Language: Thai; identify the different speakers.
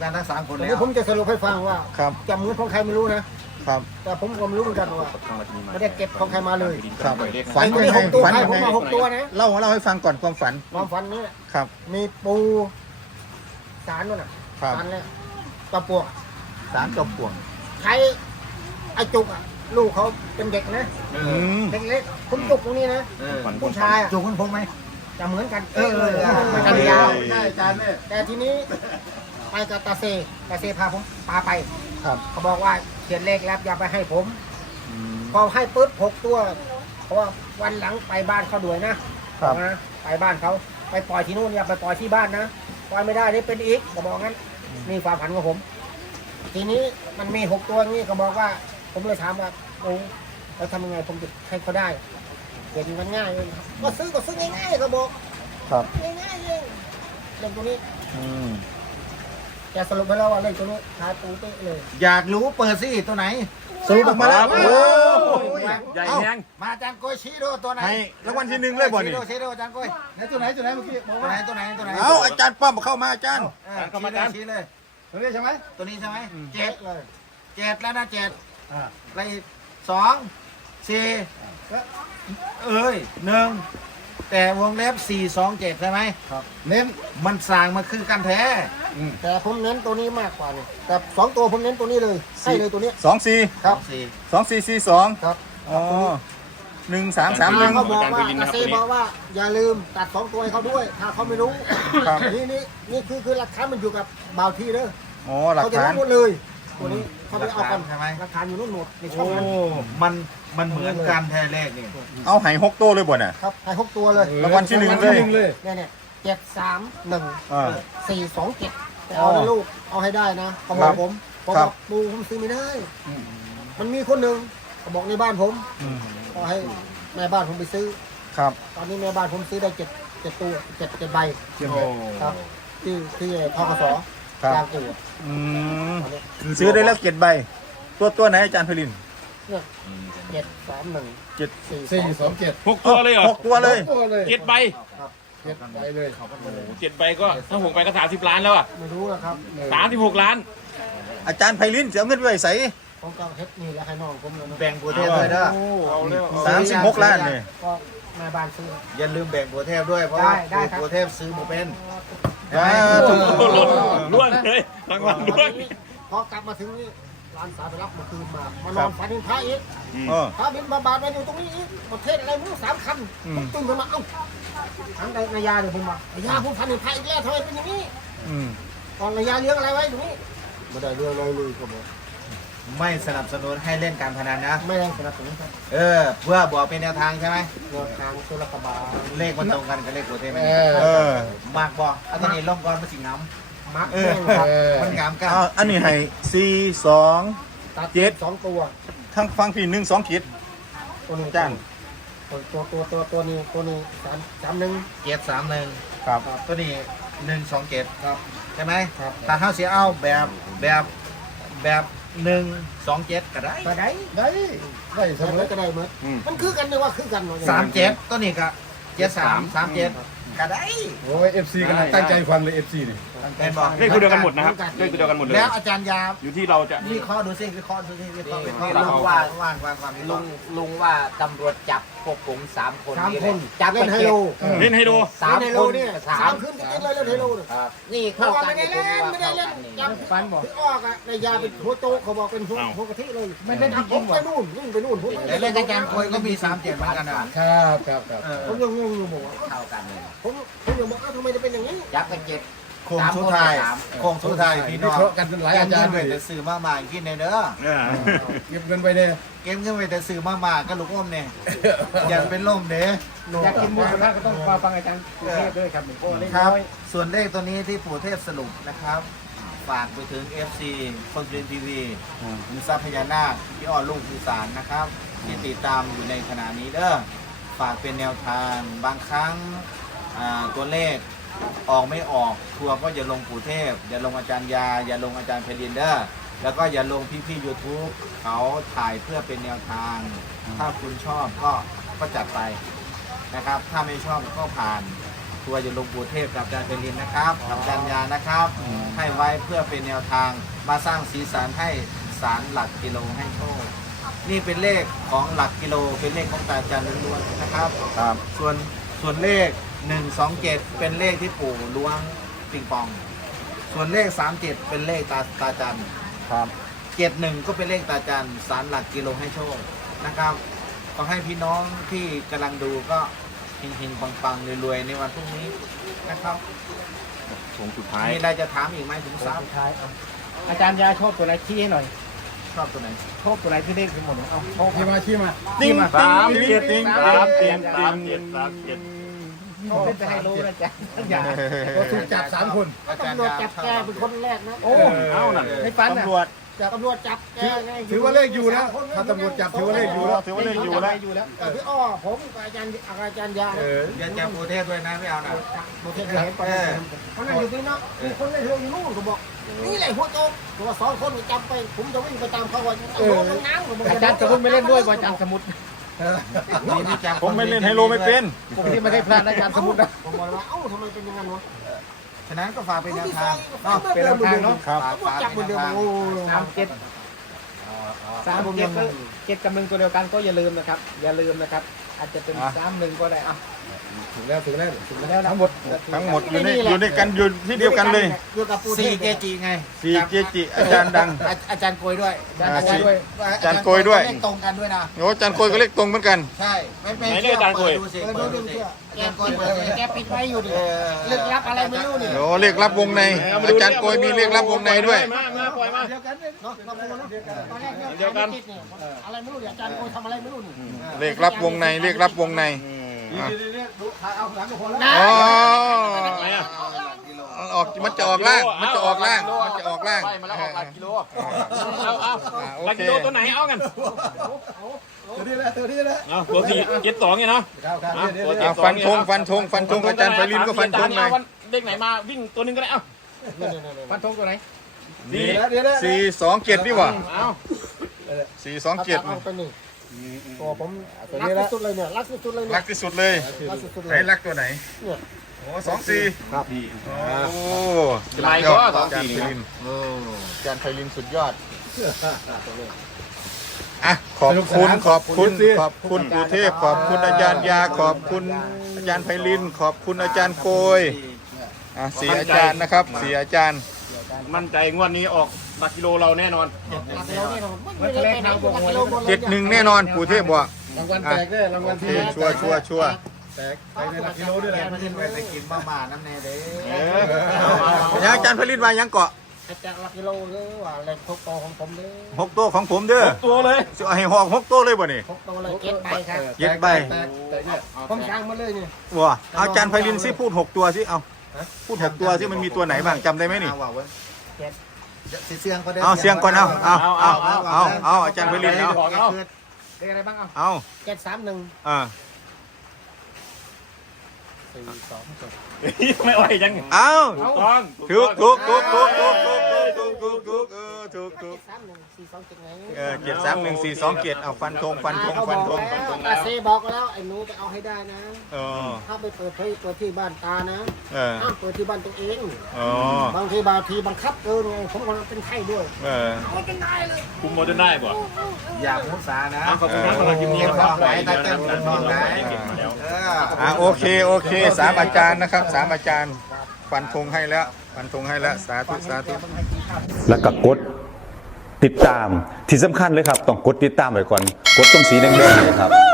Speaker 1: กันทั้ง3 คนแล้ว
Speaker 2: ผมจะสรุปให้ฟังว่า
Speaker 3: ครับ
Speaker 2: จำเงินของใครไม่รู้นะครับ แต่ผมก็ไม่รู้เหมือนกันว่าไม่ได้เก็บของใครมาเลย
Speaker 3: ครับ
Speaker 2: ฝั
Speaker 3: ฝั
Speaker 2: น
Speaker 3: น
Speaker 2: ตัว
Speaker 3: ยัง
Speaker 2: นี้
Speaker 3: ไง
Speaker 2: 6 ตัว
Speaker 3: ฝัน
Speaker 2: ใคร
Speaker 3: ยัง
Speaker 2: ผม
Speaker 3: ไง
Speaker 2: มา6 ตัวนะ
Speaker 3: เล่าให้ฟังก่อนความฝัน
Speaker 2: ความฝันนี้
Speaker 3: ครับ
Speaker 2: มีปูสารนู่นน่ะ
Speaker 3: ครับ
Speaker 2: สารแล้วตะปวก
Speaker 3: สารจบป่วง
Speaker 2: ใครไอ้จุกอ่ะลูกเขาเป็นเด็กนะ เด็กๆผมจุกตรงนี้นะผู้ชายอ่ะ
Speaker 1: จุกคุณพงไหม
Speaker 2: จะเหมือนกัน
Speaker 1: เออ
Speaker 2: เหมือนกันยาว
Speaker 1: ใช่อาจารย์เนี่ย
Speaker 2: แต่ทีนี้ไปกับตาเซพาผมพาไป
Speaker 3: ครับ
Speaker 2: เขาบอกว่าเขียนเลขแล้วอย่าไปให้ผม พอให้ปุ๊บ6 ตัว เพราะว่าวันหลังไปบ้านเขาด้วยนะครับ นะไปบ้านเขาไปปล่อยที่นู่นอย่าไปปล่อยที่บ้านนะปล่อยไม่ได้ได้เป็นอีกก็บอกงั้นนี่ความฝันของผม ทีนี้มันมี6 ตัวนี่ก็บอกว่า ผมเลยถามว่าโอ้แล้วทำยังไงผมจะให้เขาได้เห็นมันง่ายเลยครับก็ซื้อง่ายๆเขาบอก
Speaker 3: ครับ
Speaker 2: ง่ายๆเองเล่นตัวนี้
Speaker 3: อืม
Speaker 2: แกสรุปไปแล้วว่าเล่นตัวนี้ทายปูเป๊ะเลย
Speaker 1: อยากรู้เปิดสิตัวไหน
Speaker 3: สรุปออกมาแล้ว
Speaker 1: โอ้
Speaker 3: โอ้
Speaker 1: ย
Speaker 4: ใหญ่แฮง
Speaker 1: มาอาจารย์โกยชี้ดูตัวไหน
Speaker 3: ให้รางวัลที่ 1เลยบ่นี่
Speaker 1: ชี้ดูอาจารย์โกย
Speaker 5: ไหนตัวไหนเมื่อกี้บอก
Speaker 1: ตัว
Speaker 5: ว่า
Speaker 1: ไหนตัวไหนตัวไหน
Speaker 3: เอาอาจารย์ป้อมเข้ามาอาจารย์
Speaker 1: ชี้เลย
Speaker 5: ตัวนี้ใช่ไหม
Speaker 1: ตัวนี้ใช่ไหม
Speaker 2: เจ็ดเลย
Speaker 1: 7แล้วนะ7
Speaker 5: อ่า
Speaker 1: อะไร2 4เอ้ย1แต่วงเล็บ4 2 7ใช่ไหม
Speaker 5: เน้น
Speaker 1: มันสร้างมาคือกันแท้
Speaker 2: แต่ผมเน้นตัวนี้มากกว่านี่แต่2 ตัวผมเน้นตัวนี้เลยให้เลยตัวนี้
Speaker 3: 24
Speaker 2: ครับ
Speaker 3: 2442
Speaker 2: ครับ
Speaker 3: อ๋อ1331
Speaker 2: เขาบอกว่าอาเซบอกว่าอย่าลืมตัด2 ตัวให้เขาด้วย ถ้าเขาไม่รู้
Speaker 3: ครับ
Speaker 2: นี่คือหลักฐานมันอยู่กับบ่าวทีเด้อ
Speaker 3: อ๋อหลัก
Speaker 2: เขาจะ
Speaker 3: ฐาน
Speaker 2: รู้หมดเลยตัวนี้เขาไปเอากัน
Speaker 1: ใช่ไหม
Speaker 2: หลักฐานอยู่นู่นหมดในช่อง
Speaker 1: โอ้
Speaker 2: นั้น
Speaker 1: มันเหมือนกันแท้เลขนี่
Speaker 3: เอาให้6ตัวเลยบ่น่ะ
Speaker 2: ครับให้6 ตัวเลย
Speaker 3: รางวัลที่หนึ่งเลย
Speaker 2: เนี่ย731
Speaker 3: อ่า
Speaker 2: 427แต่เอาให้ลูกเอาให้ได้นะเขาบอกผมผม
Speaker 3: ครับ
Speaker 2: อบ กปูผมซื้อไม่ได้ มันมีคนหนึ่งเขาบอกในบ้านผม
Speaker 3: อืม
Speaker 2: ก็ให้แม่บ้านผมไปซื้อ
Speaker 3: ครับ
Speaker 2: ตอนนี้แม่บ้านผมซื้อได้7ตัว7ใบ
Speaker 1: โอ้
Speaker 2: ครับที่ทกส
Speaker 3: ครับ
Speaker 2: ยางกู
Speaker 3: อืมซื้อได้แล้ว7 ใบ ตัวไหนอาจารย์ไพลิน
Speaker 2: เนี่ย731
Speaker 3: 7
Speaker 5: 427
Speaker 4: 6 ตัวเลยเหรอ
Speaker 3: 6 ตัวเลย
Speaker 5: ตัวเลย
Speaker 4: 7 ใบ
Speaker 5: 7 ไปเลย
Speaker 4: โอ้โห7 ใบก็ถ้า6 ใบก็ 30 ล้านแล้วอ่ะ
Speaker 2: ไม่รู้นะครับ
Speaker 4: 36 ล้าน
Speaker 3: อาจารย์ไพลินเสียเงินไปใส่
Speaker 2: ผมก็เฮ็ดนี่แล้วให้น้องผมเลยนะ
Speaker 1: แบ่งบัวเทพด้วยนะ
Speaker 4: โอ้เอาแล้ว
Speaker 3: 36 ล้านนี่
Speaker 2: ก็แม่บ้านซื้อ
Speaker 1: อย่าลืมแบ่งบัวเทพด้วยเพราะว่า
Speaker 2: ได้ครับ
Speaker 1: บัวเทพซื้อบุเป็น
Speaker 3: ถูก
Speaker 4: โอ้โหล้วนเลยรางวัลล้วน
Speaker 2: พอกลับมาถึงนี่ร้านสาวไปรับเมื่อคืนมานอนฝันเห็นพระอีก
Speaker 3: เออ
Speaker 2: พระบินบาทมาอยู่ตรงนี้อีกประเทศอะไรไม่รู้3 คัน
Speaker 3: อืม
Speaker 2: ผมตื่นขึ้นมาเอ้าถามนายยาเลยผมว่านายยาผมฝันเห็นพระอีกแล้วทำไมเป็นอย่างนี้
Speaker 3: อืม
Speaker 2: ตอนนายยาเลี้ยงอะไรไว้ตรงนี้ไม่ได้เลี้ยงอะไรเลยก็บอก
Speaker 1: ไม่สนับสนุนให้เล่นการพนันนะ
Speaker 2: ไม่ได้สนับสนุนครับ
Speaker 1: เพื่อบอกเป็นแนวทางใช่ไหม
Speaker 2: แนวทางสุรกบาล
Speaker 1: เลขมันตรงกันกับเลขบัวเทพไหม
Speaker 3: เออ
Speaker 1: มากบอกอันนี้ล่องก่อนมาสิงน้
Speaker 2: มัก
Speaker 1: ำ
Speaker 2: แม่งครับ
Speaker 1: มันงามกัน
Speaker 3: เอาอันนี้ให้4 2
Speaker 2: ตัด
Speaker 3: 7
Speaker 2: 2 ตัว
Speaker 3: ทั้งฟังพี่1 2ขีด
Speaker 2: ตัวนี้
Speaker 3: จ้าง
Speaker 2: ตัวนี้31
Speaker 1: 731
Speaker 3: ครับ
Speaker 1: ตัวนี้127
Speaker 2: ครับ
Speaker 1: ใช่ไหม
Speaker 2: ครับ
Speaker 1: ถ้าเขาเสียเอาแบบ127ก็ได้
Speaker 2: ก็ได้
Speaker 5: ได้เส
Speaker 2: แต่
Speaker 5: ม
Speaker 2: ไม่
Speaker 5: อ
Speaker 2: ก็ได้เหมือนมันคือกันเลยว่าคือกันเนาะ
Speaker 1: 37ตัวนี้ก็7337ก็ได้
Speaker 5: โอ้ย FC กำลังตั้งใจฟังเลย FC นี่
Speaker 1: เป็นบอก
Speaker 4: เลขตัวเดียวกันหมดนะครับเลขตัวเดียวกันหมดเลย
Speaker 1: แล้วอาจารย์ยา
Speaker 4: อยู่ที่เราจะ
Speaker 1: วิเคราะห์ดูสิวิเคราะห์ดูสิวิเคราะห์วิเคราะห์
Speaker 6: นี่
Speaker 1: ลุง
Speaker 6: ว่า
Speaker 1: ว่างความวิเค
Speaker 6: ลุ
Speaker 1: ราะ
Speaker 6: ง
Speaker 1: ห์
Speaker 6: ลุงว่าตำรวจจับพวกผม3 คน
Speaker 2: 3 คน
Speaker 6: จับ
Speaker 2: เล่นไฮโล
Speaker 4: เล่นให้ดู
Speaker 2: เล่นไฮ
Speaker 6: 3
Speaker 2: โล
Speaker 6: คน
Speaker 2: เนี่ย
Speaker 6: สาม
Speaker 2: 3 คืนติดเลยเล่นไฮโลเนี่ย
Speaker 6: ครับนี่
Speaker 2: เพราะ
Speaker 6: เข้า
Speaker 2: ว่า
Speaker 6: กัน
Speaker 2: ไม่ได้เล่นไม่ได้เล่น
Speaker 6: นี่
Speaker 2: จับ
Speaker 5: ฟันบอก
Speaker 2: ที่ออกอะในยาเป็นหัวโตเขาบอกเป็นหัวกะทิเลย
Speaker 5: ไม่ได้จริง
Speaker 2: ผม
Speaker 5: ๆ
Speaker 2: ไป
Speaker 5: ว่ะ
Speaker 2: นู่นยิ่งไปนู่นผม
Speaker 1: แต่เล่นอาจารย์โกยก็มี37เหมือนกันนะ
Speaker 5: ครับ
Speaker 2: ผมยังงงอยู่บอกว่า
Speaker 6: เข้ากันเลย
Speaker 2: ผมยังบอกทำไมจะเป็นอย่างนี้
Speaker 6: จับกัน7
Speaker 1: โค้งสุดท้ายโค้งสุดท้ายพี่น้
Speaker 5: วิ
Speaker 1: อง
Speaker 5: เคราะห์กันหลายอาจารย์
Speaker 1: เก็บ
Speaker 5: เล
Speaker 1: เงิน
Speaker 5: ย
Speaker 1: ไปแต่ซื้อมาม่ากินในเด้อ
Speaker 5: เก็บเงินไปเนี่ย
Speaker 1: เก็บเงินไปแต่ซื้อมาม่าก็ลูกอมเนี่ยอย่าเป็นลมเด้
Speaker 2: อยากกินหมูกระทะก็ต้องมาฟังอาจารย์กรุงเทพด้วยครับโอ้เล็ก
Speaker 1: ครับ
Speaker 2: น้อย
Speaker 1: ส่วนเลขตัวนี้ที่ปู่เทพสรุปนะครับ ฝากไปถึง FC คนสุรินทร์ทีวีคุณทรัพย์พญานาคพี่อ้อลูกอีสานนะครับที่ติดตามอยู่ในขณะนี้เด้อฝากเป็นแนวทางบางครั้งตัวเลขออกไม่ออกทัวร์ก็อย่าลงปู่เทพ อย่าลงอาจารย์ยา อย่าลงอาจารย์เพลินเด้อแล้วก็อย่าลงพี่ๆ YouTube เขาถ่ายเพื่อเป็นแนวทาง ถ้าคุณชอบก็จัดไปนะครับ ถ้าไม่ชอบก็ผ่านตัวอยู่หลวงปู่เทพกับอาจารย์ไพลินนะครับกับอาจารย์ยานะครับ ให้ไว้เพื่อเป็นแนวทางมาสร้างสีสันให้สารหลักกิโลให้โชคนี่เป็นเลขของหลักกิโลเป็นเลขของตาอาจารย์ล้วนๆนะครับ
Speaker 3: ครับ
Speaker 1: ส่วนเลข127เป็นเลขที่ปู่ล้วงปิงปอง ส่วนเลข37เป็นเลขตาจัน
Speaker 3: ครับ
Speaker 1: 71ก็เป็นเลขตาจันสารหลักกิโลให้โชคนะครับก็ให้พี่น้องที่กำลังดูก็เฮงๆปังๆรวยๆในวันพรุ่งนี้นะครับ
Speaker 4: วงสุดท้าย
Speaker 1: มีอะไรจะถามอีกไหมถึงทรัพ
Speaker 2: สุ
Speaker 1: ย์
Speaker 2: ดท้ายเอาอาจารย์ยาชอบตัวไหนชี้ให้หน่อย
Speaker 1: ชอบตัวไหน
Speaker 2: ชอบตัวไหนที่เลขทั้งหมดเอาชอบ
Speaker 5: ชี้มาชี้มา
Speaker 2: นี่มา
Speaker 4: 3 7
Speaker 3: ติ๊ง
Speaker 4: 3 7 3 7 3 7
Speaker 2: ชอบจะให้รู้นะจ๊ะอย่า
Speaker 5: ก็ถูกจับ3 คน
Speaker 2: ตำรวจจับแกเป็นคนแรกนะโอ้
Speaker 4: เอานั่น
Speaker 2: ในฝันน่ะ
Speaker 3: ตำรวจ
Speaker 2: ตำรวจจับแกไง
Speaker 5: ถือว่าเลขอยู่แล้วถ้าตำรวจจับถือว่าเลขอยู่แล้ว
Speaker 3: ถือว่าเลขอยู่แล้ว
Speaker 2: อยู่แล้วแต่พี่อ้อผมกับอาจารย์ยา
Speaker 5: เออ
Speaker 1: เดี๋ยวแจมโปรเทศด้วยนะไม่เอานะ
Speaker 2: โมเทศเห็นไปเขานั่งอยู่ที่นั่นมีคนในเรืออยู่นู่นก็บอกนี่แหละหัวโตตัว2 คนจับไปผมจะวิ่งไปตามเขาว่าโดนน้ำอาจารย์สมุทรไม่เล่นด้วยอาจารย์สมุทร
Speaker 1: นี่แจ
Speaker 3: ผมไม่เล่นไฮโลไม่เป็น
Speaker 2: ผมที่ไม่ได้พลาดอาจารย์สมุทรนะผมบอกว่าเอ้าทำไมเป็นอย่างนั้นวะ
Speaker 1: ฉะนั้นก็ฝากเป็นแนวทางเนาะ
Speaker 2: เป็นแนวทางเนาะ
Speaker 3: ครับ
Speaker 1: ฝาก
Speaker 2: จับเหมือนเดิมโอ้37 3 7 กับ1ตัวเดียวกันก็อย่าลืมนะครับอาจจะเป็น31ก็ได้อ่ะ
Speaker 5: ถูกแล้วถูกแล้วถูกแล้ว
Speaker 2: แล้ว
Speaker 5: ทั้งหมด
Speaker 3: ทั้งหมดอยู่ในกันอยู่ที่เดียวกันเลย
Speaker 2: อยู่กับปู
Speaker 1: สี่เกจิไง
Speaker 3: สี่เกจิอาจารย์ดัง
Speaker 1: อาจารย์โกยด้วย
Speaker 3: อาจารย์โกยด้วย
Speaker 1: เลขตรงกันด้วยนะ
Speaker 3: โอ้อาจารย์โกยก็เลขตรงเหมือนกัน
Speaker 1: ใช่ไม่
Speaker 4: ไหนเนี่ยอาจารย์โกย
Speaker 1: ดูสิ
Speaker 2: เออ
Speaker 1: เปิด
Speaker 2: ดู
Speaker 1: ดู
Speaker 2: ดู
Speaker 1: สิ
Speaker 2: แกปิดแกปิดไว้อยู่ดิลึกลับอะไรไม่รู้นี่
Speaker 3: โอ้เลขลับวงใน อาจารย์โกยมีเลขลับวงในด้วย
Speaker 4: มาปล่อยมา
Speaker 2: เนาะเราพูดเนาะตอนแรกเนี่ยอะไรไม่รู้อาจารย์โกยทำอะไรไม่รู้นี่
Speaker 3: เลขลับวงในเลขลับวงใน
Speaker 2: นะ
Speaker 3: อ๋อ
Speaker 4: ไหนอ่ะ
Speaker 3: ออกมันจะออกล่างมันจะออกล่างมันจะออกล่าง
Speaker 6: ไปมาแล้วออกหลักกิโล
Speaker 4: เอาหลักกิโลตัวไหนเอากัน
Speaker 5: ตัวนี้แหละตัวนี้แหละ
Speaker 4: เอาตัว4 7 2ไงเนาะ
Speaker 5: ครับครับเดี๋ยว
Speaker 3: ฟันธงอาจารย์ไฟลินก็ฟันธงหน่อย
Speaker 4: เลขไหนมาวิ่งตัวนึงก็ได้เอ้า
Speaker 2: ฟันธงตัวไหน
Speaker 3: นี่427นี่หว่า
Speaker 4: เอา
Speaker 3: 427
Speaker 2: เอาตัวนี้ตัวผมรักที่สุดเลยเนี่ยรักที่สุดเลยเนี่ย
Speaker 3: รักที่สุดเลย
Speaker 2: รักที่สุดเล
Speaker 3: ไหน
Speaker 2: ย
Speaker 3: รักตัวไหน
Speaker 2: เนี่ย
Speaker 3: โอ้24
Speaker 2: ครับ
Speaker 3: โอ้
Speaker 4: ไล่ก็
Speaker 3: อาจารย์ไฟลินอาจารย์ไฟลินสุดยอดอ่ะขอบคุณปู่เทพขอบคุณอาจารย์ยาขอบคุณอาจารย์ไพลินขอบคุณอาจารย์โกยสี่อาจารย์นะครับสี่อาจารย์
Speaker 4: มั่นใจงวดนี้ออกหลักกิโลเราแน่นอน
Speaker 2: รักเราเนี่ยไม่ได้ไปไหนรักเราหมดเลย
Speaker 3: 71แน่นอนปู่เทพบอก
Speaker 5: รางวัลแตกด้วยรางวัลที่
Speaker 3: ชัวร์
Speaker 5: แตกไปในหลักกิโลด้วยแหละ
Speaker 1: ไม่ได้ไปกินมาน้ำแน่เด้
Speaker 3: ยังอาจารย์ไพลินมายังเกาะ
Speaker 2: จากรักกิโลเลยว่าแรงพกโตของผมเลย
Speaker 3: 6ตัวของผมเด้อ
Speaker 4: ตัวเลย
Speaker 3: สิให้หอก6ตัวเลยบ่นี่
Speaker 2: พกโตเลยเก็บไปครับ
Speaker 3: เจ็ดใบ
Speaker 5: แตกเนี่ย
Speaker 2: ผมสั่งมาเลยนี่
Speaker 3: ว้าเอาอาจารย์ไพลินสิพูด6ตัวสิเอาพูด6ตัวสิมันมีตัวไหนบ้างจำได้ไหมนี่
Speaker 1: ว่าเว้ยเสียงก็ได้
Speaker 3: เอาเสียงก่อนเอาอาจารย์ไพลินเอา
Speaker 2: เรียกอะไรบ้างเอา
Speaker 3: เอา
Speaker 2: 731
Speaker 3: อ่า
Speaker 4: ไม่อ่อยจัง
Speaker 3: เอา
Speaker 4: ต้อง
Speaker 3: ถูกถูกถูก
Speaker 2: 731 427ไง
Speaker 3: 731 427เอาฟันธง
Speaker 2: อาเซบอกแล้วไอ้หนูไปเอาให้ได้นะ
Speaker 3: อ๋อ
Speaker 2: ถ้าไปเปิดที่บ้านตานะ
Speaker 3: เออ
Speaker 2: ห้ามเปิดที่บ้านตัวเอง
Speaker 3: อ๋อบ
Speaker 2: างทีบังคับเกินไงผมก็เป็นไข้ด้วย
Speaker 3: เออ
Speaker 2: โอ้ยเป็นนายเลย
Speaker 4: คุมโมจนได้ป่ะ
Speaker 1: อย่ามุสานะ
Speaker 4: ขอบคุณครับสำหรับคลิปนี้นะครับ
Speaker 3: โอเค3อาจารย์นะครับ3อาจารย์ฟันธงให้แล้วสาธุ
Speaker 7: แล้วก็กดติดตามที่สำคัญเลยครับต้องกดติดตามไว้ก่อนกดตรงสีแดงๆเนี่ยครับ